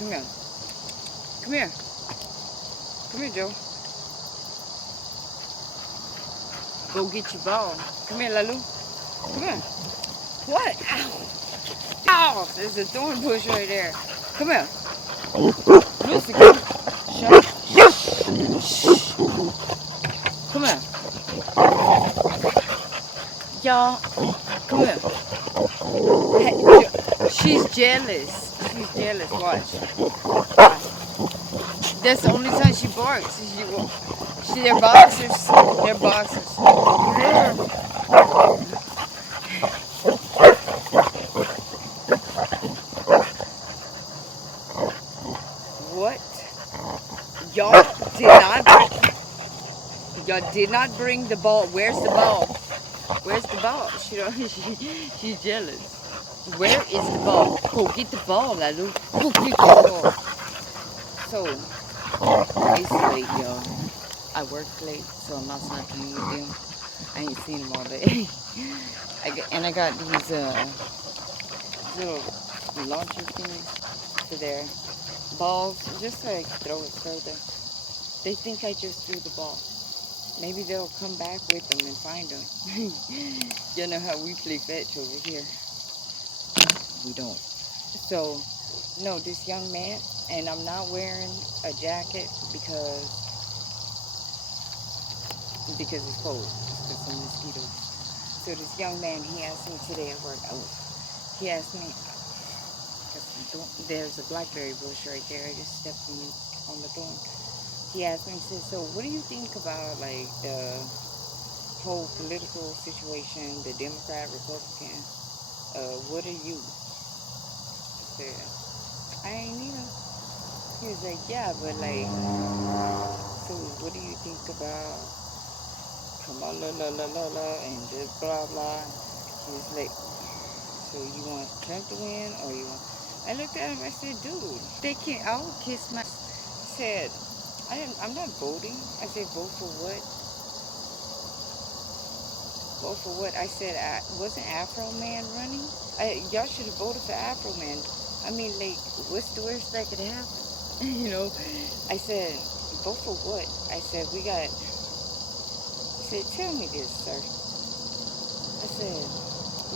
Come here. Come here. Come here, Joe. Go get your ball. Come here, Lalu. Come here. What? Ow. Ow. There's a thorn bush right there. Come here. Lucy, come. Shut. Shh. Come here. Y'all. Come here. Hey, she's jealous. She's jealous. Watch. Watch. That's the only time she barks. They're boxers. They're boxers. What? Y'all did not. Y'all did not bring the ball. Where's the ball? Where's the ball? She don't. She's jealous. Where is the ball? Go get the ball, Lalu. Go get the ball. So it's late, y'all. I worked late, so I'm outside playing with them. I ain't seen them all day. I got these little launcher things for their balls, just so I can throw it further. They think I just threw the ball. Maybe they'll come back with them and find them. You know how we play fetch over here. We don't. So, no, this young man, and I'm not wearing a jacket because it's cold. It's because of mosquitoes. So this young man, he asked me today at work. Oh, he asked me, because there's a blackberry bush right there. I just stepped on the thorn. He asked me, he said, so what do you think about like the whole political situation, the Democrat, Republican? What are you? I said, I ain't either. He was like, yeah, but like, so what do you think about Kamala, la la la la, and just blah blah? He was like, so you want Trump to win, or you want? I looked at him. I said, dude, they can't. I will kiss my. He said, I'm not voting. I said, vote for what? Vote for what? I said, wasn't Afro Man running? Y'all should have voted for Afro Man. I mean, like, what's the worst that could happen? You know, I said, vote for what? I said, we got. He said, tell me this, sir. I said,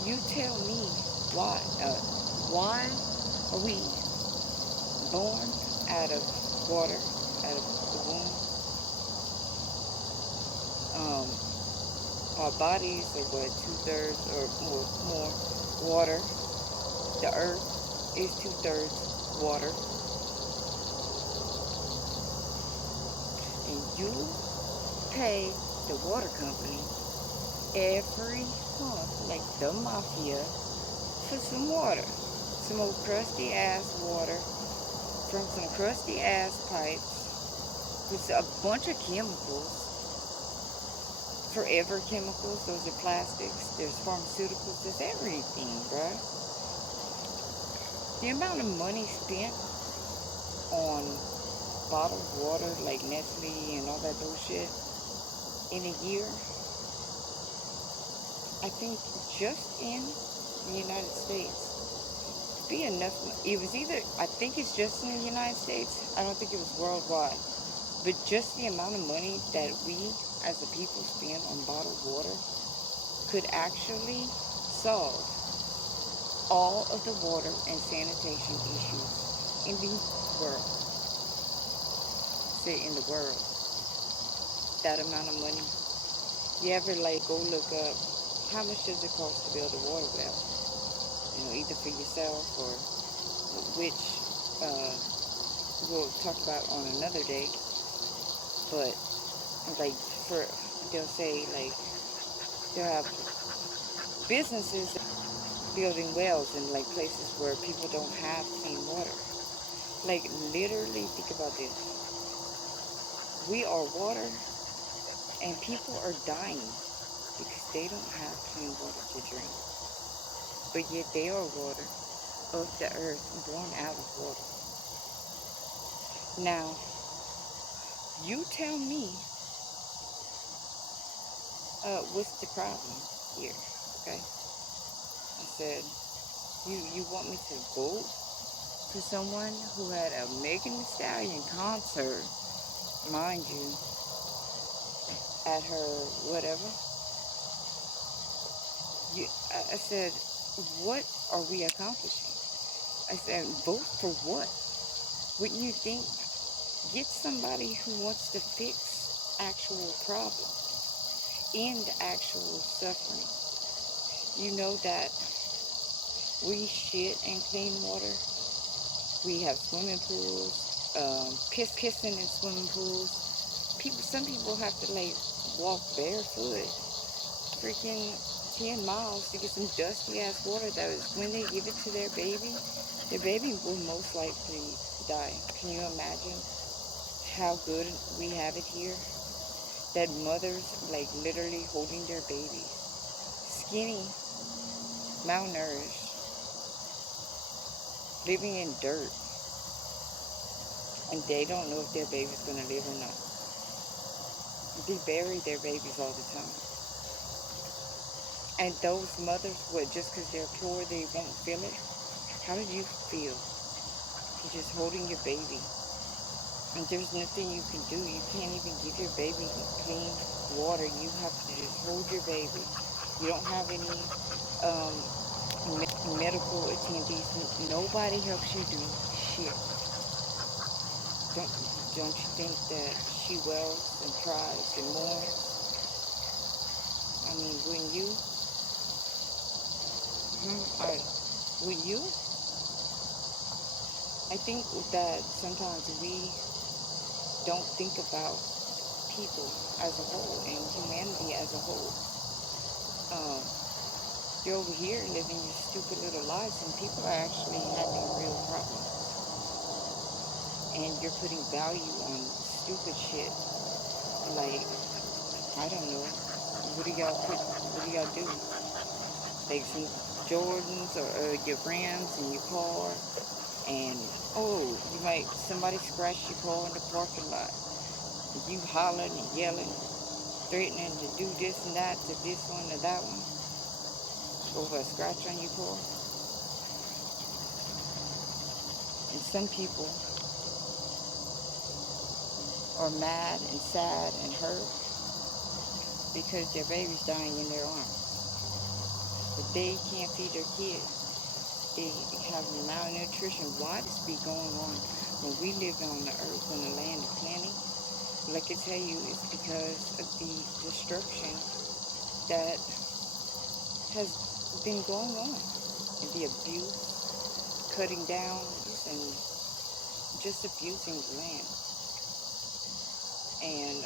you tell me why. Why are we born out of water, out of the womb? Our bodies are what, 2/3 or more water. The earth is 2/3 water. And you pay the water company every month, like the mafia, for some water. Some old crusty ass water from some crusty ass pipes with a bunch of chemicals. Forever chemicals, those are plastics, there's pharmaceuticals, there's everything, bruh. The amount of money spent on bottled water like Nestle and all that bullshit in a year, I think just in the United States, be enough. It was either, I think it's just in the United States, I don't think it was worldwide, but just the amount of money that we as a people spend on bottled water could actually solve all of the water and sanitation issues in the world. Say in the world. That amount of money. You ever like go look up how much does it cost to build a water well? You know, either for yourself or which we'll talk about on another day. But like they'll say like they'll have businesses building wells in like places where people don't have clean water. Like literally think about this. We are water and people are dying because they don't have clean water to drink. But yet they are water of the earth, born out of water. Now, you tell me what's the problem here, okay? I said, you want me to vote for someone who had a Megan Thee Stallion concert, mind you, at her whatever. I said, what are we accomplishing? I said, vote for what? Wouldn't you think? Get somebody who wants to fix actual problems, end actual suffering. You know that we shit in clean water. We have swimming pools, pissing in swimming pools. Some people have to like walk barefoot, freaking 10 miles to get some dusty ass water that is when they give it to their baby will most likely die. Can you imagine how good we have it here? That mothers like literally holding their babies, skinny, malnourished, living in dirt, and they don't know if their baby's gonna live or not. They bury their babies all the time. And those mothers, what, just because they're poor, they won't feel it? How did you feel? You're just holding your baby. And there's nothing you can do. You can't even give your baby clean water. You have to just hold your baby. You don't have any um, medical attendees. Nobody helps you do shit. Don't don't you think that she wails and cries and mourns? I mean, wouldn't you? Would you? I think that sometimes we don't think about people as a whole and humanity as a whole. Um, you're over here living your stupid little lives, and people are actually having real problems. And you're putting value on stupid shit. Like, I don't know. What do y'all do? Like some Jordans or your Rams in your car, and oh, somebody scratched your car in the parking lot. You hollering and yelling, threatening to do this and that to this one or that one over a scratch on your car. And some people are mad and sad and hurt because their baby's dying in their arms. But they can't feed their kids. They have malnutrition. Why this be going on when we live on the earth in the land of plenty? Like I tell you, it's because of the destruction that has been going on, and the abuse, cutting down, and just abusing the land. And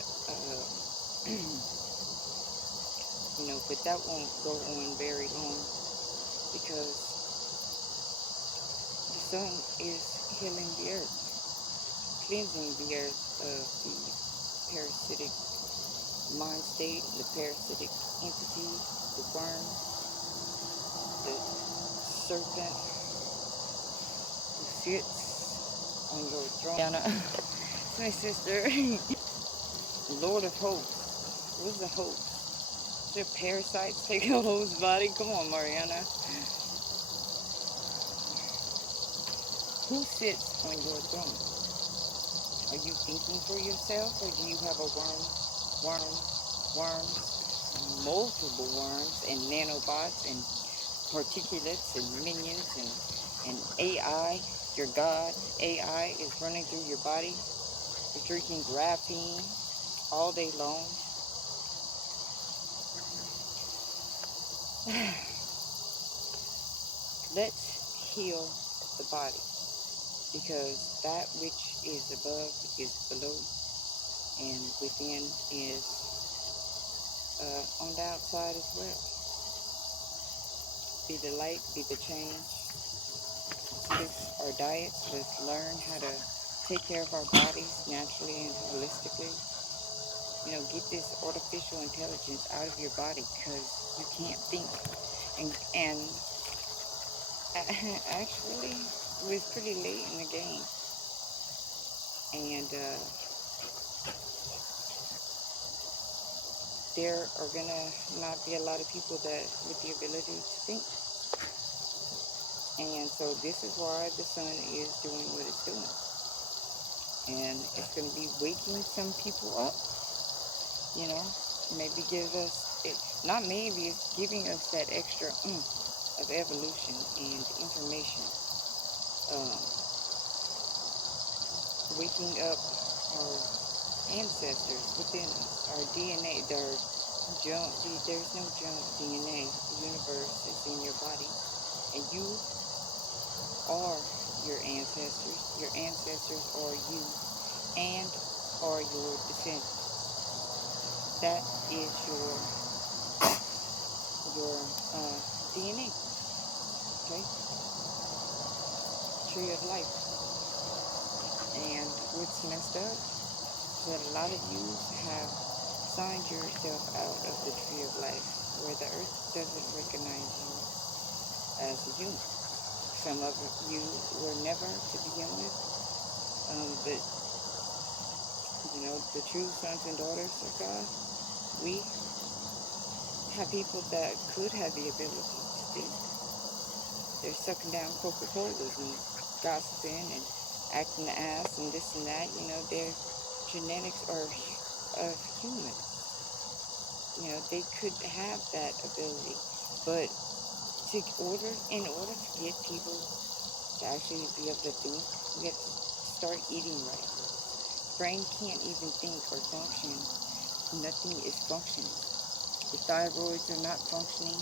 but that won't go on very long because the sun is healing the earth, cleansing the earth of the parasitic mind state, the parasitic entity, the worm, the serpent who sits on your throne. Yana, it's my sister. Lord of hosts. What's the host? Is there parasites taking a host's body? Come on, Mariana. Who sits on your throne? Are you thinking for yourself, or do you have a worms, multiple worms, and nanobots, and particulates, and minions, and AI? Your God, AI, is running through your body. You're drinking graphene all day long. Let's heal the body, because that which is above is below, and within is on the outside as well. Be the light, be the change. Let's fix our diets. Let's learn how to take care of our bodies naturally and holistically. Get this artificial intelligence out of your body, because you can't think. And actually, it was pretty late in the game, and there are gonna not be a lot of people that with the ability to think. And so this is why the sun is doing what it's doing. And it's going to be waking some people up, you know, maybe give us, not maybe, it's giving us that extra of evolution and information, um, waking up our ancestors within us, our DNA, there's no junk DNA. The universe is in your body, and you are your ancestors are you, and are your descendants. That is your DNA, okay? Tree of life. And what's messed up is that a lot of you have signed yourself out of the tree of life, where the earth doesn't recognize you as a human. Some of you were never to begin with, but the true sons and daughters of God, we have people that could have the ability to think. They're sucking down Coca-Colas and gossiping and acting the ass and this and that. Their genetics are of humans. They could have that ability, but in order to get people to actually be able to think, we have to start eating right. Brain can't even think or function. Nothing is functioning. Your thyroids are not functioning.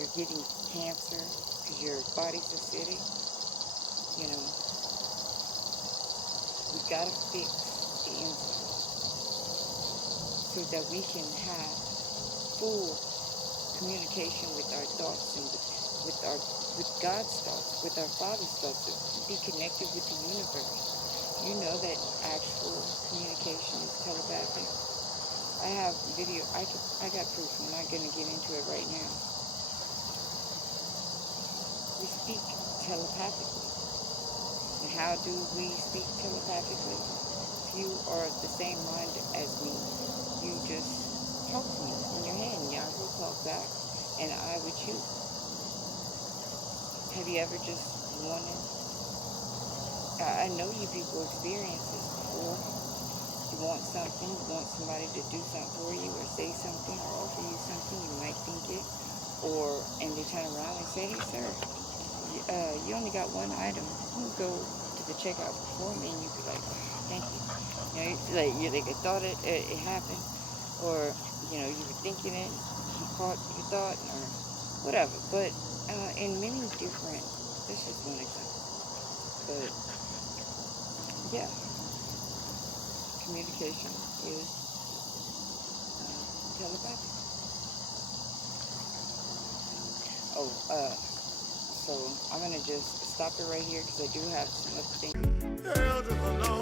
You're getting cancer because your body's acidic. You know, we gotta fix the inside so that we can have full communication with our thoughts and with God's thoughts, with our Father's thoughts, to be connected with the universe. You know that actual communication is telepathic. I have video. I got proof. I'm not gonna get into it right now. We speak telepathically. And how do we speak telepathically? If you are of the same mind as me, you just talk to me in your head, and I will talk back, and I with you. Have you ever just wanted? I know you people experience this before. You want something, you want somebody to do something for you, or say something, or offer you something. You might think it, and they turn around and say, "Hey, sir, you only got one item. You go to the checkout before me," and you'd be like, "Thank you." Like you thought it happened, or you were thinking it, he caught your thought, or whatever. But in many different, that's just one example. But yeah, communication is telepathic. Oh, so I'm gonna just stop it right here because I do have some other things.